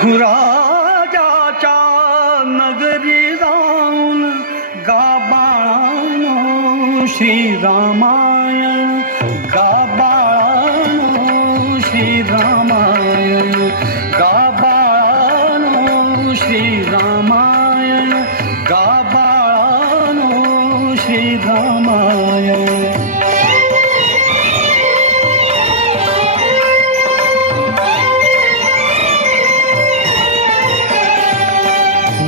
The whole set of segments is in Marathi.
राजाच्या नगरी जाऊन गाबाळानो श्रीरामायण, गाबाळानो श्रीरामायण, गाबाळानो श्रीरामायण, गाबाळानो श्रीरामायण.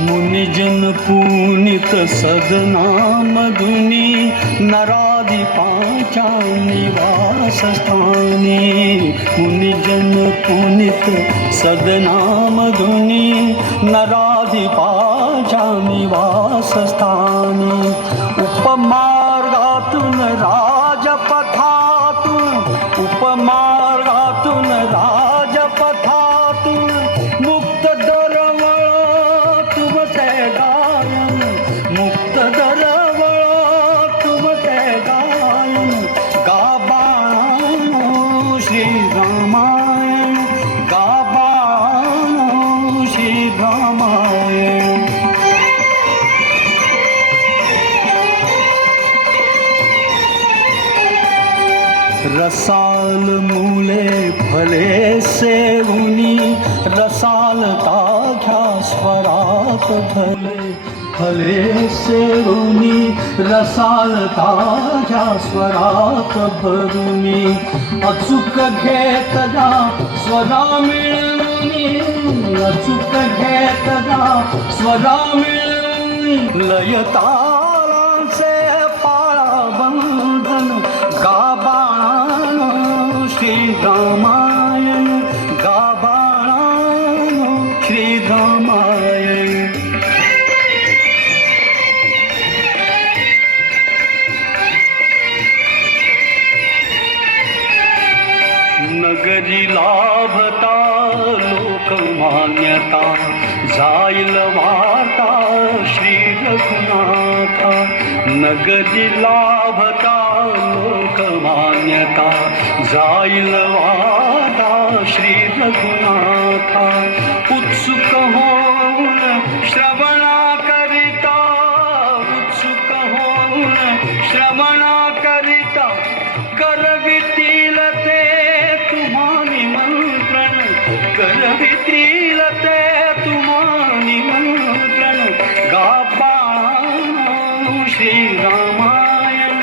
मुनिजन पुनित सदनामधुनी नराधिपाच्या निवासस्थानी. मुनिजन पुनित सदनामधुनी नराधिपाच्या निवासस्थानी. उपमार्गातून राजपथातून, उपमार्गातून राजपथातून मुक्त दरवळ तुमचे गायन, मुक्त दरवळ तुमचे गायन. गाबाळानो श्रीरामायण, गाबाळानो श्रीरामायण. रसाल मुले फले सेवुनी, रसाल ताघ्या स्वरात भले. फले सेवुनी रसाल ताघ्या स्वरात भरुनी. अचूक घेत जा स्वरा मिळवुनी, अचूक घेत जा स्वरा मिळवुनी. लयतालांचे पाळा बंधन, गाबाळानो श्रीरामायण, गाबाळानो श्रीरामायण. नगरी लाभता लोकमान्यता, जाईल वार्ता श्री रघुनाथा. नगरी लाभता लोकमान्यता, जाईल वार्ता श्री रघुनाथा. उत्सुक होऊन श्रवणाकरिता, उत्सुक होऊन श्रवणाकरिता करवितील ते तुम्हा निमंत्रण, करवितील ते तुम्हा निमंत्रण. गाबाळानो श्रीरामायण,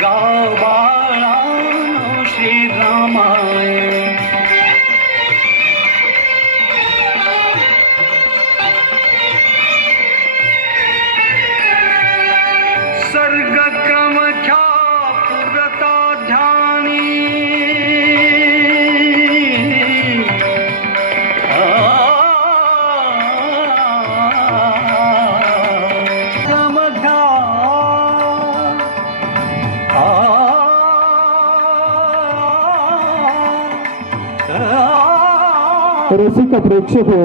गाबाळानो श्रीरामायण. सर्गक्रम घ्या पुरता ध्यानी, क्रम घ्या रसिक प्रेक्षक हो,